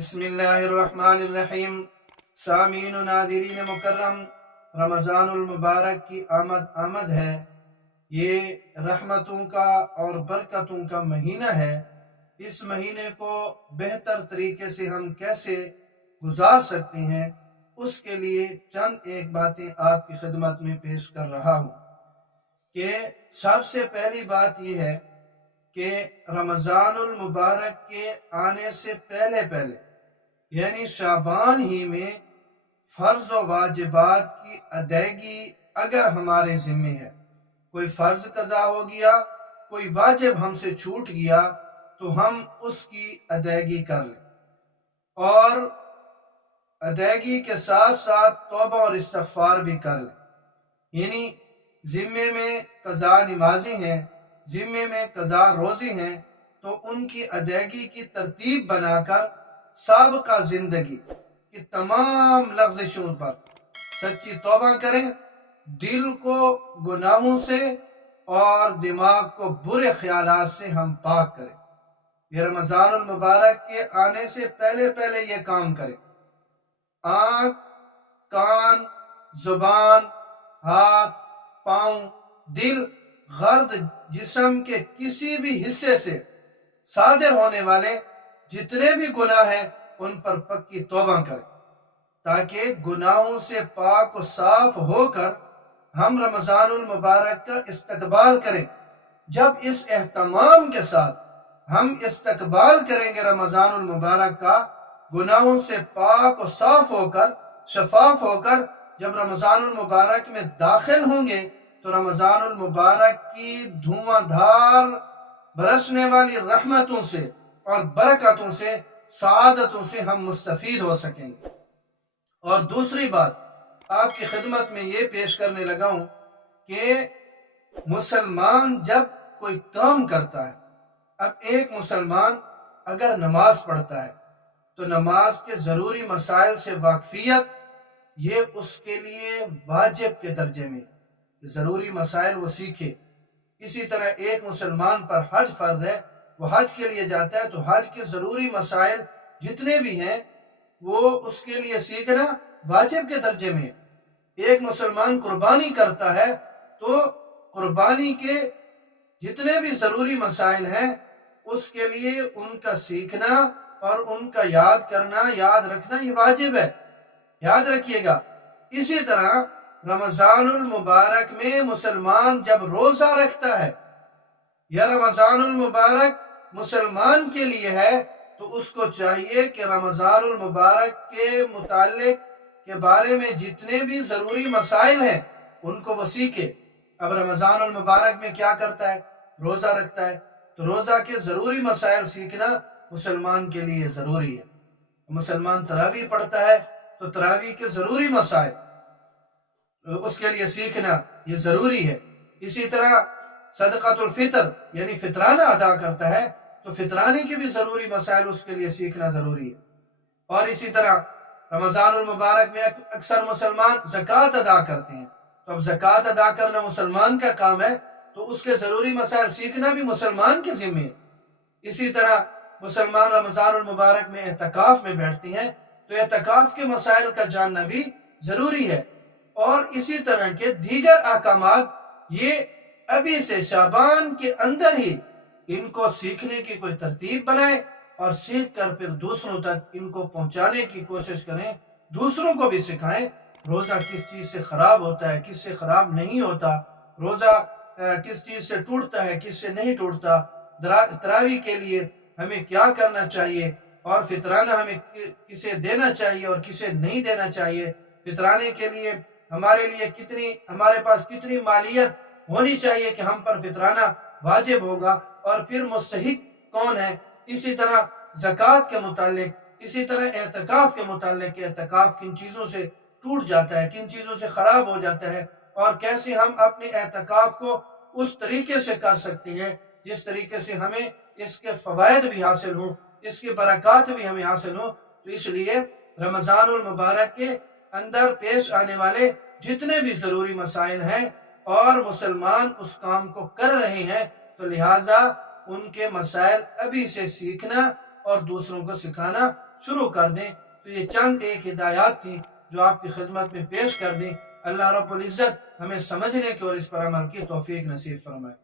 بسم اللہ الرحمن الرحیم۔ سامعین و ناظرین مکرم، رمضان المبارک کی آمد ہے۔ یہ رحمتوں کا اور برکتوں کا مہینہ ہے۔ اس مہینے کو بہتر طریقے سے ہم کیسے گزار سکتے ہیں، اس کے لیے چند ایک باتیں آپ کی خدمت میں پیش کر رہا ہوں کہ سب سے پہلی بات یہ ہے کہ رمضان المبارک کے آنے سے پہلے یعنی شعبان ہی میں فرض و واجبات کی ادائیگی اگر ہمارے ذمہ ہے، کوئی فرض قضا ہو گیا، کوئی واجب ہم سے چھوٹ گیا، تو ہم اس کی ادائیگی کر لیں، اور ادائیگی کے ساتھ ساتھ توبہ اور استغفار بھی کر لیں۔ یعنی ذمے میں قضا نمازی ہیں، ذمے میں قضا روزی ہیں، تو ان کی ادائیگی کی ترتیب بنا کر سابقہ زندگی کی تمام لغزشوں پر سچی توبہ کریں، دل کو گناہوں سے اور دماغ کو برے خیالات سے ہم پاک کریں۔ یہ رمضان المبارک کے آنے سے پہلے یہ کام کریں۔ آنکھ، کان، زبان، ہاتھ، پاؤں، دل، غرض جسم کے کسی بھی حصے سے صادر ہونے والے جتنے بھی گناہ ہیں ان پر پکی توبہ کریں، تاکہ گناہوں سے پاک و صاف ہو کر ہم رمضان المبارک کا استقبال کریں۔ جب اس اہتمام کے ساتھ ہم استقبال کریں گے رمضان المبارک کا، گناہوں سے پاک و صاف ہو کر، شفاف ہو کر جب رمضان المبارک میں داخل ہوں گے، تو رمضان المبارک کی دھواں دھار برسنے والی رحمتوں سے اور برکتوں سے، سعادتوں سے ہم مستفید ہو سکیں گے۔ اور دوسری بات آپ کی خدمت میں یہ پیش کرنے لگا ہوں کہ مسلمان جب کوئی کام کرتا ہے، اب ایک مسلمان اگر نماز پڑھتا ہے تو نماز کے ضروری مسائل سے واقفیت یہ اس کے لیے واجب کے درجے میں، ضروری مسائل وہ سیکھے۔ اسی طرح ایک مسلمان پر حج فرض ہے، وہ حج کے لیے جاتا ہے تو حج کے ضروری مسائل جتنے بھی ہیں وہ اس کے لیے سیکھنا واجب کے درجے میں۔ ایک مسلمان قربانی کرتا ہے تو قربانی کے جتنے بھی ضروری مسائل ہیں اس کے لیے ان کا سیکھنا اور ان کا یاد کرنا، یاد رکھنا یہ واجب ہے، یاد رکھیے گا۔ اسی طرح رمضان المبارک میں مسلمان جب روزہ رکھتا ہے، یا رمضان المبارک مسلمان کے لیے ہے، تو اس کو چاہیے کہ رمضان المبارک کے متعلق کے بارے میں جتنے بھی ضروری مسائل ہیں ان کو وہ سیکھے۔ اب رمضان المبارک میں کیا کرتا ہے؟ روزہ رکھتا ہے، تو روزہ کے ضروری مسائل سیکھنا مسلمان کے لیے ضروری ہے۔ مسلمان تراویح پڑھتا ہے تو تراویح کے ضروری مسائل اس کے لیے سیکھنا یہ ضروری ہے۔ اسی طرح صدقۃ الفطر یعنی فطرانہ ادا کرتا ہے تو فطرانے کے بھی ضروری مسائل اس کے لیے سیکھنا ضروری ہے۔ اور اسی طرح رمضان المبارک میں اکثر مسلمان زکوٰۃ ادا کرتے ہیں، تو اب زکوٰۃ ادا کرنا مسلمان کا کام ہے، تو اس کے ضروری مسائل سیکھنا بھی مسلمان کے ذمہ ہے۔ اسی طرح مسلمان رمضان المبارک میں اعتکاف میں بیٹھتے ہیں تو اعتکاف کے مسائل کا جاننا بھی ضروری ہے۔ اور اسی طرح کے دیگر احکامات یہ ابھی سے شعبان کے اندر ہی ان کو سیکھنے کی کوئی ترتیب بنائیں، اور سیکھ کر پھر دوسروں تک ان کو پہنچانے کی کوشش کریں، دوسروں کو بھی سکھائیں۔ روزہ کس چیز سے خراب ہوتا ہے، کس سے خراب نہیں ہوتا، روزہ کس چیز سے ٹوٹتا ہے، کس سے نہیں ٹوٹتا، تراویح کے لیے ہمیں کیا کرنا چاہیے، اور فطرانہ ہمیں کسے دینا چاہیے اور کسے نہیں دینا چاہیے، فطرانے کے لیے ہمارے پاس کتنی مالیت ہونی چاہیے کہ ہم پر فطرانہ واجب ہوگا، اور پھر مستحق کون ہے۔ اسی طرح زکوٰۃ کے متعلق، اسی طرح اعتکاف کے متعلق کہ اعتکاف کن چیزوں سے ٹوٹ جاتا ہے، کن چیزوں سے خراب ہو جاتا ہے، اور کیسے ہم اپنے اعتکاف کو اس طریقے سے کر سکتے ہیں جس طریقے سے ہمیں اس کے فوائد بھی حاصل ہوں، اس کی برکات بھی ہمیں حاصل ہوں۔ تو اس لیے رمضان المبارک کے اندر پیش آنے والے جتنے بھی ضروری مسائل ہیں اور مسلمان اس کام کو کر رہے ہیں، تو لہٰذا ان کے مسائل ابھی سے سیکھنا اور دوسروں کو سکھانا شروع کر دیں۔ تو یہ چند ایک ہدایات تھیں جو آپ کی خدمت میں پیش کر دیں۔ اللہ رب العزت ہمیں سمجھنے کی اور اس پر عمل کی توفیق نصیب فرمائے۔